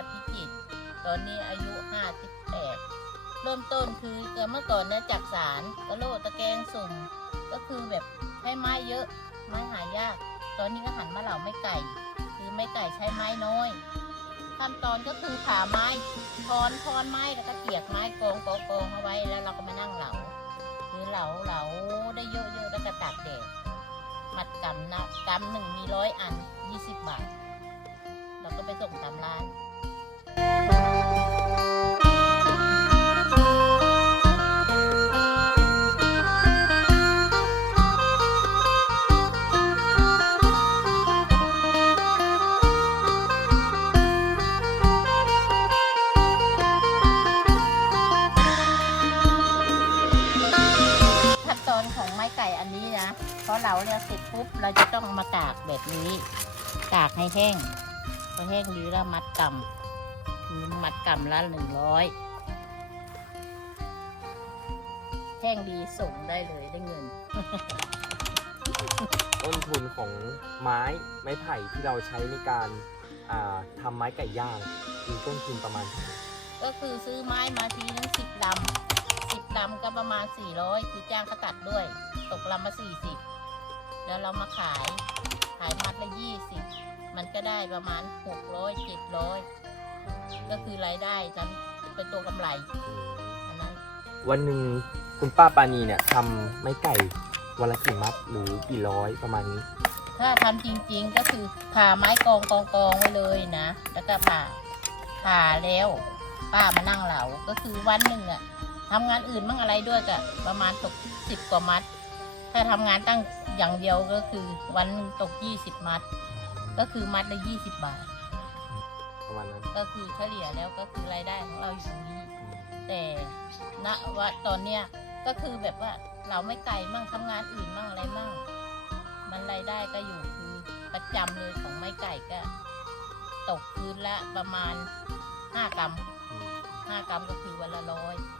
ดพิจิตตอนนี้อายุห้าสิบแปดเริ่มต้นคือเมื่อก่อนเนี่ยจากสารกระโหลกตะแกงสุ่ม ก็คือแบบใช้ไม้เยอะ ไม้หายาก ตอนนี้ก็หันมาเหล่าไม่ไก่ คือไม่ไก่ใช้ไม้น้อย ขั้นตอนก็คือขาไม้ทอนทอนไม้แล้วก็เปียกไม้กองกองกองเอาไว้แล้วเราก็มานั่งเหลาคือเหลาเหลาได้เยอะๆแล้วก็ตัดแดดมัดกำนะกำหนึ่งมีร้อยอันยี่สิบบาทเราก็ไปส่งตามร้าน พอเราเนี่ยเสร็จปุ๊บเราจะต้องมาตากแบบนี้ ตากให้แห้งพอแห้งดีแล้วมัดกำคือมัดกำละหนึ่งร้อยแห้งดีส่งได้เลยได้เงิน ต้นทุนของไม้ไม้ไผ่ที่เราใช้ในการอ่าทำไม้ไก่ย่างมีต้นทุนประมาณเท่าไหร่ก็คือซื้อไม้มาทีนึงสิบลำสิบลำก็ประมาณสี่ร้อยคือจ้างเขาตัดด้วย ตกลำมาสี่สิบ แล้วเรามาขาย ขายมัดละยี่สิบมันก็ได้ประมาณหกร้อยเจ็ดร้อยก็คือรายได้จันเป็นตัวกำไรอืมอันนั้นวันหนึ่งคุณป้าปานีเนี่ยทำไม้ไก่วันละกี่มัดหรือกี่ร้อยประมาณนี้ ถ้าทำจริงๆก็คือผ่าไม้กองกองกองไว้เลยนะ แล้วก็ผ่าผ่าแล้วป้ามานั่งเหลาก็คือวันหนึ่งอะทำงานอื่นมั่งอะไรด้วยก็ประมาณตกสิบกว่ามัด ถ้าทำงานตั้ง อย่างเดียวก็คือวันหนึ่งตกยี่สิบมัด ก็คือมัดละยี่สิบบาท ประมาณนั้นก็คือเฉลี่ยแล้วก็คือรายได้ของเราอยู่ตรงนี้อืมแต่ณว่าตอนเนี้ยก็คือแบบว่าเราไม่ไกลมั่งทำงานอื่นมั่งอะไรมั่ง มันรายได้ก็อยู่คือประจำเลยของไม้ไก่ก็ ตกคืนละประมาณห้ากรัมอืมห้ากรัมก็คือวันละร้อยอ